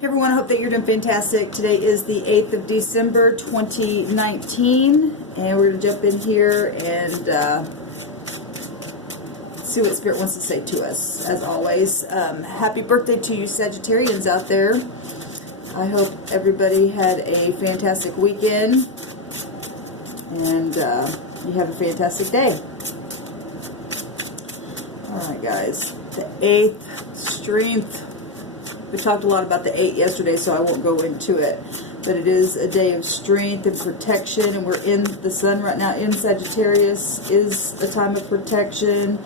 Hey everyone, I hope that you're doing fantastic. Today is the 8th of December 2019 and we're going to jump in here and see what Spirit wants to say to us. As always, happy birthday to you Sagittarians out there. I hope everybody had a fantastic weekend and you have a fantastic day. Alright guys, the 8th, strength. We talked a lot about the 8 yesterday, so I won't go into it. But it is a day of strength and protection, and we're in the sun right now in Sagittarius. Is a time of protection.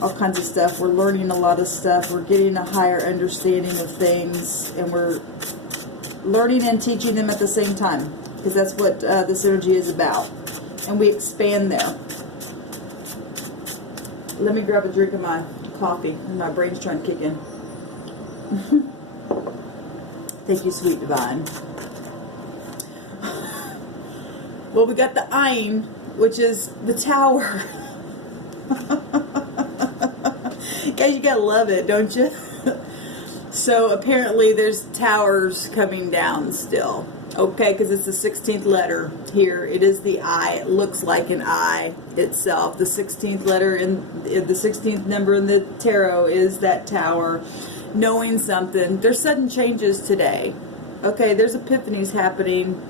All kinds of stuff. We're learning a lot of stuff. We're getting a higher understanding of things, and we're learning and teaching them at the same time, because that's what this energy is about. And we expand there. Let me grab a drink of my coffee. My brain's trying to kick in. Thank you, sweet divine. Well, we got the Ein, which is the tower. Guys, you gotta love it, don't you? So apparently there's towers coming down still. Okay, because it's the 16th letter here. It is the I. It looks like an I itself. The 16th letter in the 16th number in the tarot is that tower. Knowing something. There's sudden changes today. Okay, there's epiphanies happening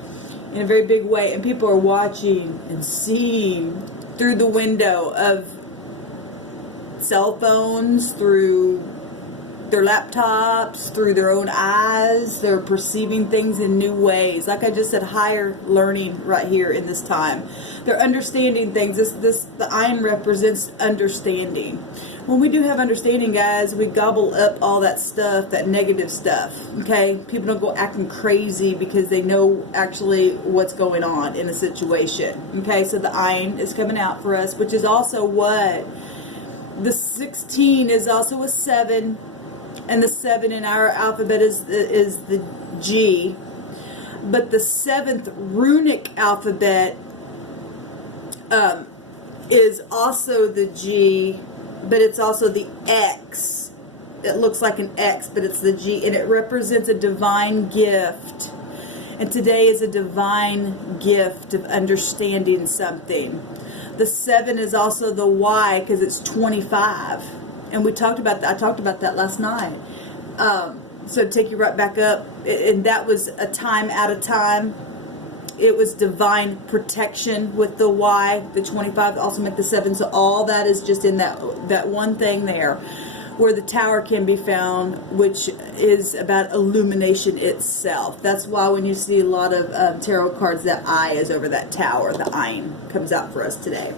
in a very big way, and people are watching and seeing through the window of cell phones, through their laptops, through their own eyes. They're perceiving things in new ways. Like I just said, higher learning right here in this time. They're understanding things. The Ein represents understanding. When we do have understanding, guys, we gobble up all that stuff, that negative stuff, okay? People don't go acting crazy because they know actually what's going on in a situation, okay? So the Ein is coming out for us, which is also what? The 16 is also a 7, and the 7 in our alphabet is the G. But the 7th runic alphabet is also the G, but it's also the X. It looks like an X, but it's the G, and it represents a divine gift. And today is a divine gift of understanding something. The 7 is also the Y because it's 25. And we talked about that. I talked about that last night. So take you right back up. And that was a time out of time. It was divine protection with the Y. The 25 also meant the 7. So all that is just in that one thing there where the tower can be found, which is about illumination itself. That's why when you see a lot of tarot cards, that eye is over that tower. The Ein comes out for us today.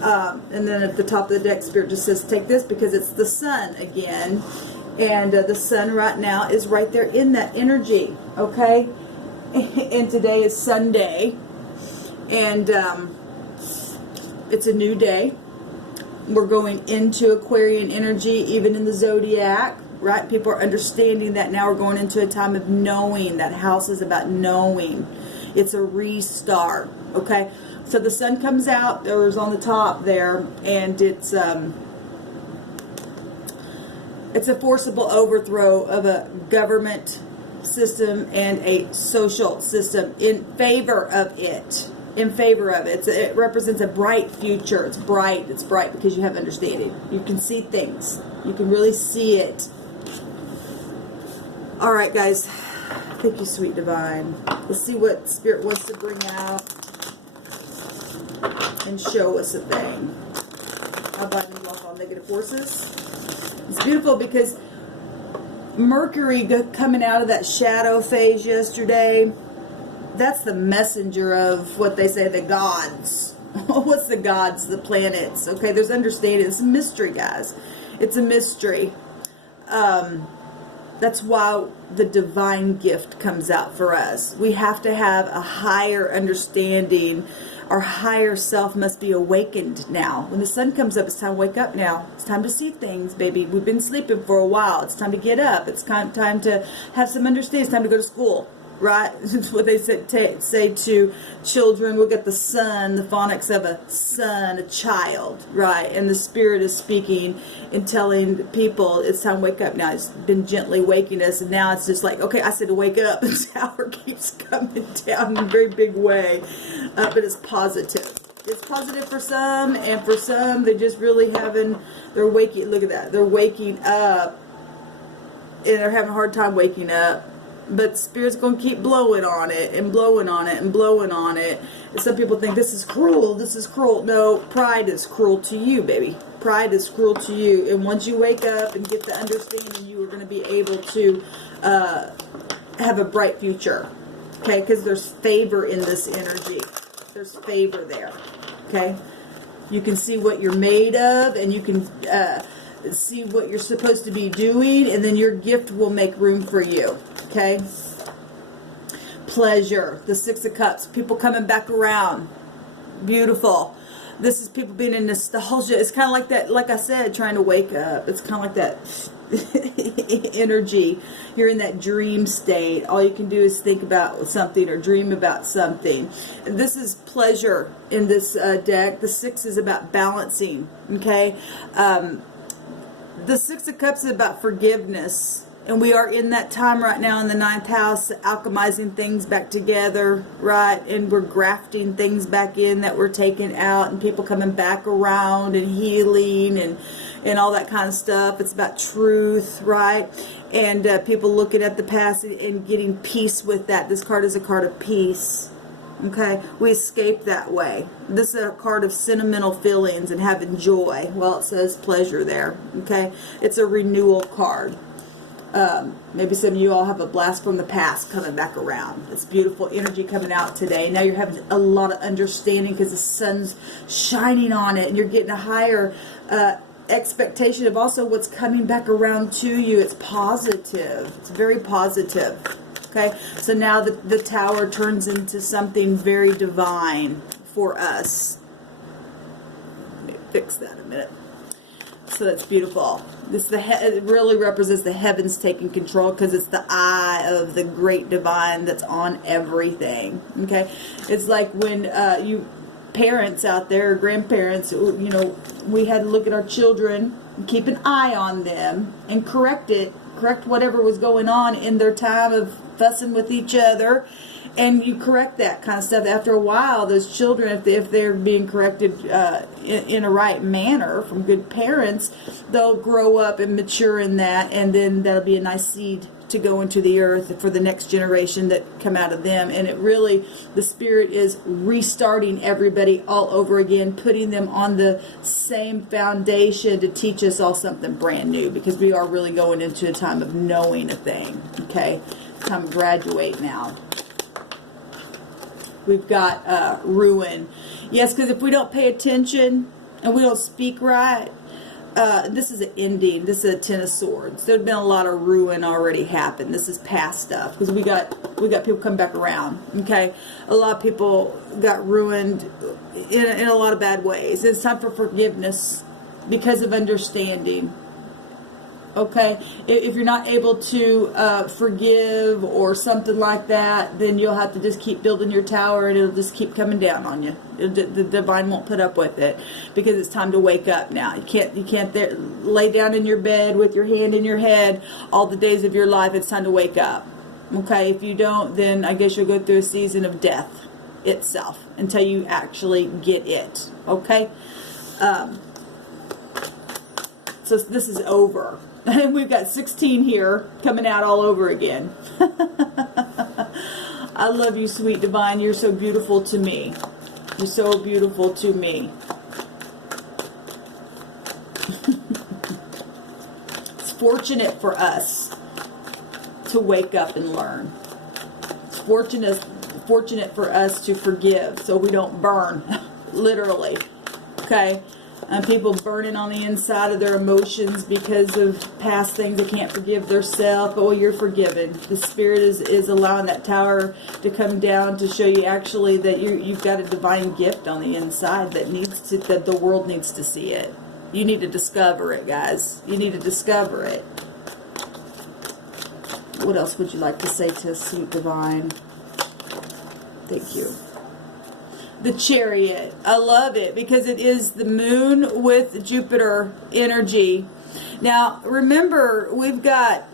And then at the top of the deck, Spirit just says, take this because it's the sun again. And the sun right now is right there in that energy, okay? And today is Sunday, and it's a new day. We're going into Aquarian energy, even in the zodiac, right? People are understanding that now. We're going into a time of knowing. That house is about knowing. It's a restart, okay? So the sun comes out, there's on the top there, and it's a forcible overthrow of a government system and a social system in favor of it. It represents a bright future. It's bright because you have understanding. You can see things. You can really see it. All right, guys. Thank you, sweet divine. Let's see what Spirit wants to bring out and show us a thing. How about you off all negative forces? It's beautiful because Mercury coming out of that shadow phase yesterday, that's the messenger of what they say, the gods. What's the gods? The planets. Okay, there's understanding. It's a mystery, guys. It's a mystery. That's why the divine gift comes out for us. We have to have a higher understanding. Our higher self must be awakened now. When the sun comes up, it's time to wake up now. It's time to see things, baby. We've been sleeping for a while. It's time to get up. It's time to have some understanding. It's time to go to school. right? It's what they say to children. Look at the sun, the phonics of a son, a child, right? And the Spirit is speaking and telling people it's time to wake up now. It's been gently waking us, and now it's just like, okay, I said to wake up. The tower keeps coming down in a very big way, but it's positive. It's positive for some, and for some, they just really they're waking, look at that, they're waking up, and they're having a hard time waking up. But Spirit's going to keep blowing on it and blowing on it and blowing on it. And some people think this is cruel. This is cruel. No, pride is cruel to you, baby. Pride is cruel to you. And once you wake up and get the understanding, you are going to be able to have a bright future. Okay? Because there's favor in this energy. There's favor there. Okay? You can see what you're made of, and you can see what you're supposed to be doing, and then your gift will make room for you. Okay? Pleasure. The Six of Cups. People coming back around. Beautiful. This is people being in nostalgia. It's kind of like that, like I said, trying to wake up. It's kind of like that energy. You're in that dream state. All you can do is think about something or dream about something. This is pleasure in this deck. The Six is about balancing. Okay? The Six of Cups is about forgiveness. And we are in that time right now in the 9th house, alchemizing things back together, right? And we're grafting things back in that were taken out, and people coming back around and healing and all that kind of stuff. It's about truth, right? And people looking at the past and getting peace with that. This card is a card of peace. Okay, we escape that way. This is a card of sentimental feelings and having joy. Well, it says pleasure there. Okay, it's a renewal card. Maybe some of you all have a blast from the past coming back around. It's beautiful energy coming out today. Now you're having a lot of understanding because the sun's shining on it, and you're getting a higher expectation of also what's coming back around to you. It's positive. It's very positive. Okay, so now the tower turns into something very divine for us. Let me fix that a minute. So that's beautiful. This it really represents the heavens taking control, because it's the eye of the great divine that's on everything. Okay, it's like when you parents out there, grandparents, you know, we had to look at our children and keep an eye on them and correct whatever was going on in their time of fussing with each other. And you correct that kind of stuff. After a while, those children, if they're being corrected in a right manner from good parents, they'll grow up and mature in that, and then that'll be a nice seed to go into the earth for the next generation that come out of them. And it really, the Spirit is restarting everybody all over again, putting them on the same foundation to teach us all something brand new, because we are really going into a time of knowing a thing. Okay, time to graduate now. We've got ruin. Yes, because if we don't pay attention and we don't speak right, this is an ending. This is a Ten of Swords. There's been a lot of ruin already happened. This is past stuff, because we got people come back around. Okay, a lot of people got ruined in a lot of bad ways. It's time for forgiveness because of understanding. Okay, if you're not able to forgive or something like that, then you'll have to just keep building your tower, and it'll just keep coming down on you. The divine won't put up with it, because it's time to wake up now. You can't lay down in your bed with your hand in your head all the days of your life. It's time to wake up. Okay, if you don't, then I guess you'll go through a season of death itself until you actually get it. Okay, so this is over. And we've got 16 here coming out all over again. I love you, sweet divine. You're so beautiful to me. You're so beautiful to me. It's fortunate for us to wake up and learn. It's fortunate for us to forgive so we don't burn, literally. Okay? People burning on the inside of their emotions because of past things. They can't forgive themselves. Oh, you're forgiven. The Spirit is allowing that tower to come down to show you actually that you've got a divine gift on the inside that the world needs to see it. You need to discover it, guys. You need to discover it. What else would you like to say to us, sweet divine? Thank you. The Chariot. I love it because it is the moon with Jupiter energy. Now, remember, we've got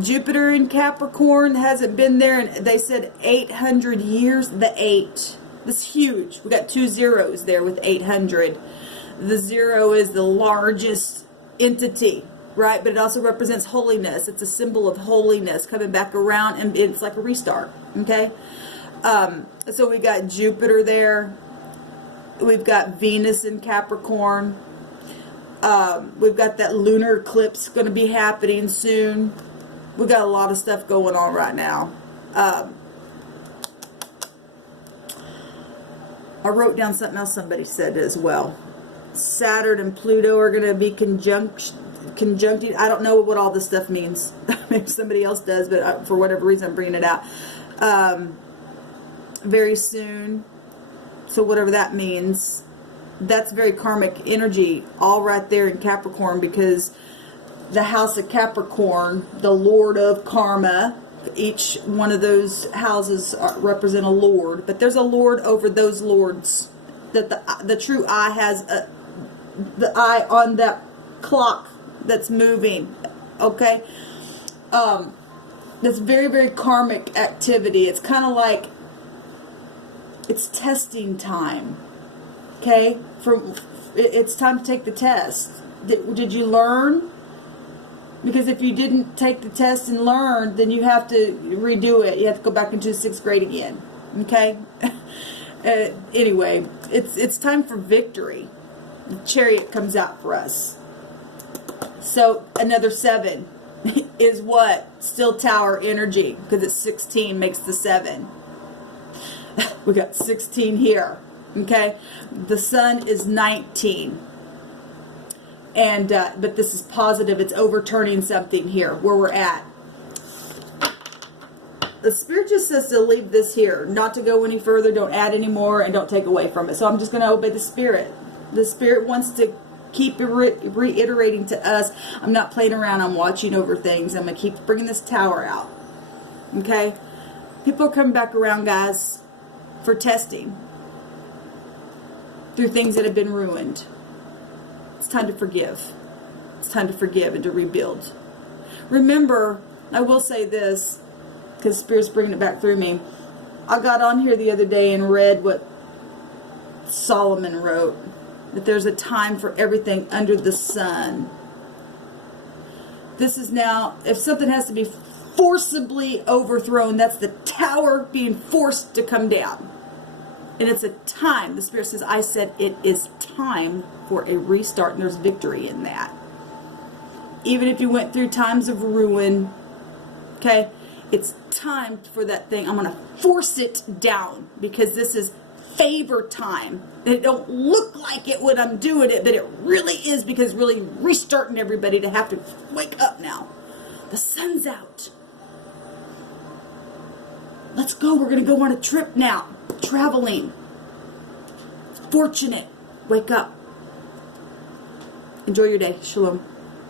Jupiter in Capricorn, hasn't been there, and they said 800 years. The 8. That's huge. We got 2 zeros there with 800. The 0 is the largest entity, right? But it also represents holiness. It's a symbol of holiness coming back around, and it's like a restart, okay? So we got Jupiter there. We've got Venus in Capricorn. We've got that lunar eclipse going to be happening soon. We've got a lot of stuff going on right now. I wrote down something else somebody said as well. Saturn and Pluto are going to be conjuncted. I don't know what all this stuff means. Maybe somebody else does, but for whatever reason I'm bringing it out. Very soon. So whatever that means, that's very karmic energy all right there in Capricorn, because the house of Capricorn, the Lord of Karma, each one of those houses represent a lord, but there's a lord over those lords. That the true eye has the eye on that clock that's moving, okay? That's very, very karmic activity. It's kind of like it's testing time, okay? It's time to take the test. Did you learn? Because if you didn't take the test and learn, then you have to redo it. You have to go back into 6th grade again, okay? Anyway, it's time for victory. The Chariot comes out for us. So another 7 is what? Still Tower energy, because it's 16 makes the 7. We got 16 here, okay? The Sun is 19. And but this is positive. It's overturning something here where we're at. The Spirit just says to leave this here, not to go any further, don't add any more, and don't take away from it. So I'm just going to obey the Spirit. The Spirit wants to keep reiterating to us, I'm not playing around, I'm watching over things. I'm going to keep bringing this Tower out. Okay? People are coming back around, guys, for testing through things that have been ruined. It's time to forgive. It's time to forgive and to rebuild. Remember, I will say this, because Spirit's bringing it back through me. I got on here the other day and read what Solomon wrote, that there's a time for everything under the sun. This is now, if something has to be forcibly overthrown, that's the Tower being forced to come down. And it's a time, the Spirit says, I said it is time for a restart, and there's victory in that. Even if you went through times of ruin, okay, it's time for that thing. I'm going to force it down, because this is favor time. And it don't look like it when I'm doing it, but it really is, because it's really restarting everybody to have to wake up now. The sun's out. Let's go. We're going to go on a trip now. Traveling. Fortunate. Wake up. Enjoy your day. Shalom.